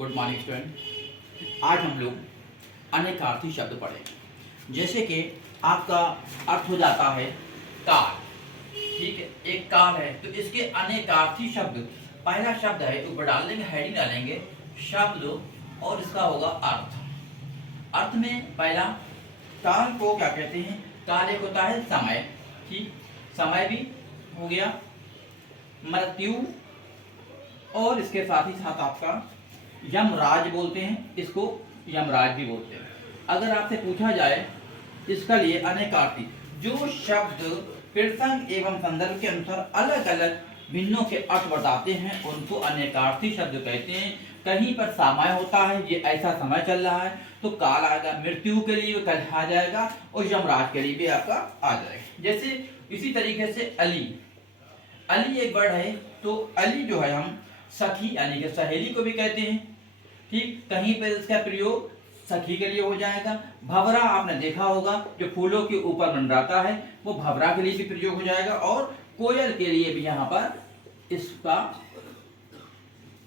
Good morning student. आज हम लोग अनेकार्थी शब्द पढ़ेंगे। जैसे कि आपका अर्थ हो जाता है कार, ठीक है, एक कार है तो इसके अनेकार्थी शब्द, पहला शब्द है ऊपर डाल देंगे, हेडिंग डालेंगे शब्द और इसका होगा अर्थ। अर्थ में पहला काल को क्या कहते हैं? काल एक होता है समय, ठीक, समय भी हो गया, मृत्यु और इसके साथ ही साथ आपका यमराज बोलते हैं, इसको यमराज भी बोलते हैं। अगर आपसे पूछा जाए इसका लिए अनेकार्थी, जो शब्द प्रसंग एवं संदर्भ के अनुसार अलग अलग भिन्नों के अर्थ बताते हैं उनको अनेकार्थी शब्द कहते हैं। कहीं पर समय होता है, ये ऐसा समय चल रहा है तो काल आएगा, मृत्यु के लिए कल आ जाएगा और यमराज के लिए भी आपका आ जाएगा। जैसे इसी तरीके से अली, अली एक वर्ड है तो अली जो है हम सखी यानी कि सहेली को भी कहते हैं, ठीक, कहीं पर इसका प्रयोग सखी के लिए हो जाएगा। भंवरा आपने देखा होगा जो फूलों के ऊपर मंडराता है, वो भंवरा के लिए भी प्रयोग हो जाएगा और कोयल के लिए भी यहाँ पर इसका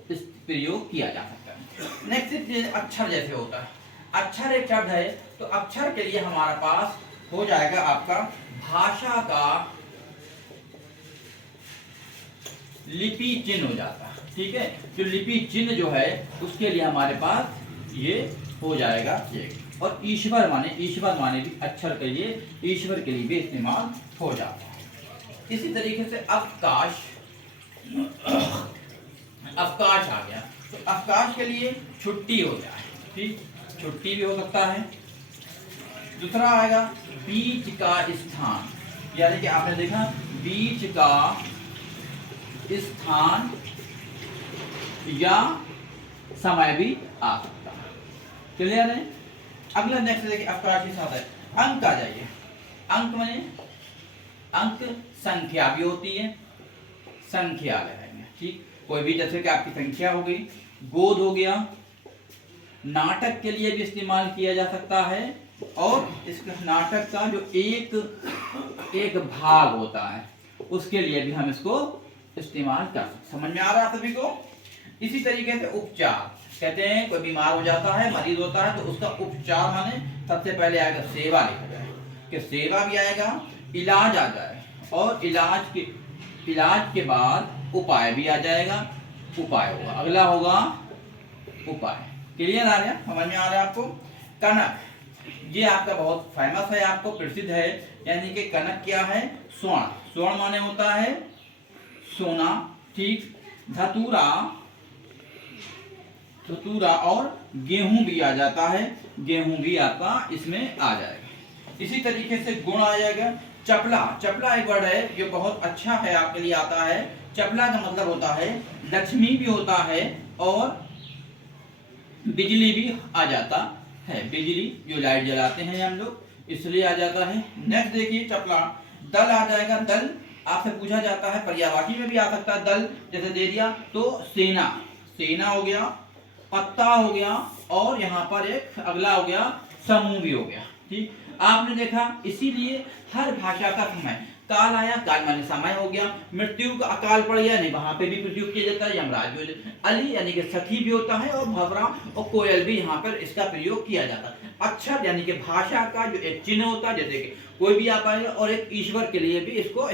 इस प्रयोग किया जा सकता है। नेक्स्ट अक्षर जैसे होता है, अक्षर एक शब्द है तो अक्षर के लिए हमारे पास हो जाएगा आपका भाषा का लिपि चिन्ह हो जाता है, ठीक है। जो लिपि चिन्ह जो है उसके लिए हमारे पास ये हो जाएगा ये। और ईश्वर माने भी अक्षर के लिए, ईश्वर के लिए भी इस्तेमाल हो जाता है। इसी तरीके से अवकाश, अवकाश आ गया तो अवकाश के लिए छुट्टी हो गया है, ठीक, छुट्टी भी हो सकता है। दूसरा आएगा बीच का स्थान, यानी कि आपने देखा बीच का स्थान या समय भी आ सकता है। क्लियर है? अगला नेक्स्ट देखिए अवकाश के साथ है अंक आ जाइए। अंक माने अंक संख्या भी होती है, संख्या लगाएंगे, ठीक, कोई भी जैसे कि आपकी संख्या हो गई, गोद हो गया, नाटक के लिए भी इस्तेमाल किया जा सकता है और इस नाटक का जो एक भाग होता है उसके लिए भी हम इसको इस्तेमाल कर सकते। समझ में आ रहा है सभी को? इसी तरीके से उपचार कहते हैं, कोई बीमार हो जाता है, मरीज होता है तो उसका उपचार माने सबसे पहले आएगा सेवा, लिखा जाए कि सेवा भी आएगा, इलाज आ जाए और इलाज के बाद उपाय भी आ जाएगा, उपाय होगा, अगला होगा उपाय। क्लियर आ रहा है? समझ में आ रहा है आपको? कनक, ये आपका बहुत फेमस है, आपको प्रसिद्ध है, यानी कि कनक क्या है? स्वर्ण, स्वर्ण माने होता है सोना, ठीक। धतूरा और गेहूं भी आ जाता है, गेहूं भी आपका इसमें आ जाएगा। इसी तरीके से गुण आ जाएगा। चपला, चपला एक वर्ड है जो बहुत अच्छा है, आपके लिए आता है। चपला का मतलब होता है लक्ष्मी भी होता है और बिजली भी आ जाता है, बिजली जो लाइट जलाते हैं हम लोग इसलिए आ जाता है। नेक्स्ट देखिए चपला, दल आ जाएगा। दल आपसे पूछा जाता है, पर्यायवाची में भी आ सकता है दल, जैसे दे दिया तो सेना, सेना हो गया, पत्ता हो गया और यहाँ पर एक अगला हो गया समूह भी हो गया, ठीक। आपने देखा इसीलिए हर भाषा का समय, काल आया, काल माने समय हो गया, मृत्यु का अकाल पड़ गया, नहीं वहां पे भी प्रयोग किया जाता है, यमराज भी, अली यानी कि सखी भी होता है और भंवरा और कोयल भी यहाँ पर इसका प्रयोग किया जाता है। अक्षर यानी कि भाषा का जो एक चिन्ह होता है, जैसे कि कोई भी आ पाएगा और एक ईश्वर के लिए भी इसको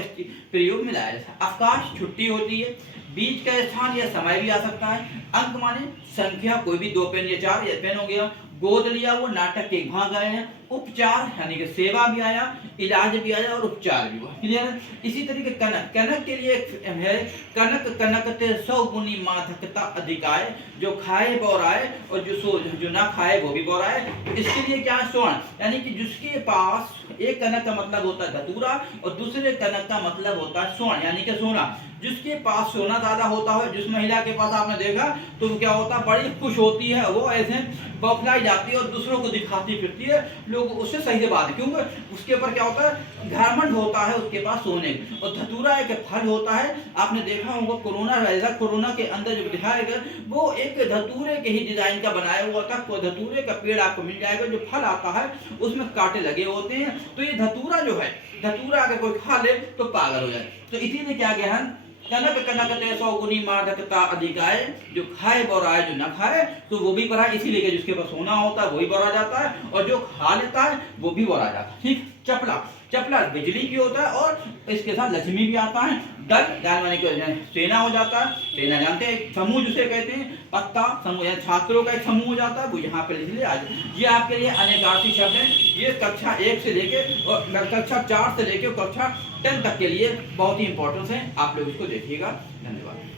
प्रयोग में लाया जाता है। अवकाश छुट्टी होती है, बीच का स्थान या समय भी आ सकता है। अंक माने संख्या, कोई भी 2 पेन या 4 पेन हो गया। गोद लिया, वो नाटक के भाग आए हैं। उपचार यानी कि सेवा भी आया, इलाज भी आया और उपचार भी हुआ। क्लियर है? इसी तरीके कनक, कनक के लिए है कनक, कनकते 100 गुनी माधकता अधिकाय, जो खाए बोराए और जो ना खाए वो भी बोराए। इसके लिए क्या? स्वर्ण, यानी कि जिसके पास एक कनक का मतलब होता है धतूरा और दूसरे कनक का मतलब होता है स्वर्ण यानी कि सोना। जिसके पास सोना ज्यादा होता है, जिस महिला के पास आपने देखा तो क्या होता है, बड़ी खुश होती है, वो ऐसे बौखलाई जाती है और दूसरों को दिखाती फिरती है, लोग उससे सही से बात, क्योंकि उसके ऊपर क्या होता है, घमंड होता है उसके पास सोने। और धतूरा एक फल होता है, आपने देखा होगा कोरोना के अंदर जो दिखाया गया वो एक धतूरे के ही डिजाइन का बनाया हुआ था। कोई धतूरे का पेड़ आपको मिल जाएगा, जो फल आता है उसमें कांटे लगे होते हैं। तो ये धतूरा जो है, धतूरा अगर कोई खा ले तो पागल हो जाए। तो इसीलिए क्या गया है, कनक कनक ते 100 गुनी मादकता अधिकाय, जो खाए बौराए जो न खाए तो वो भी बौरा, इसीलिए कि जिसके पास सोना होता है वही बौरा जाता है और जो खा लेता है वो भी बौरा जाता है। ठीक। चपला, चपला बिजली भी होता है और इसके साथ लक्ष्मी भी आता है। दल, दाल माने कि सेना हो जाता है, सेना जानते हैं, समूह जिसे कहते हैं, पत्ता समूह या छात्रों का एक समूह हो जाता है, वो यहाँ पे लिख लिया आज। ये आपके लिए अनेकार्थी शब्द हैं, ये कक्षा 1 से लेके और कक्षा 4 से लेके कक्षा 10 तक के लिए बहुत ही इंपॉर्टेंट है, आप लोग इसको देखिएगा। धन्यवाद।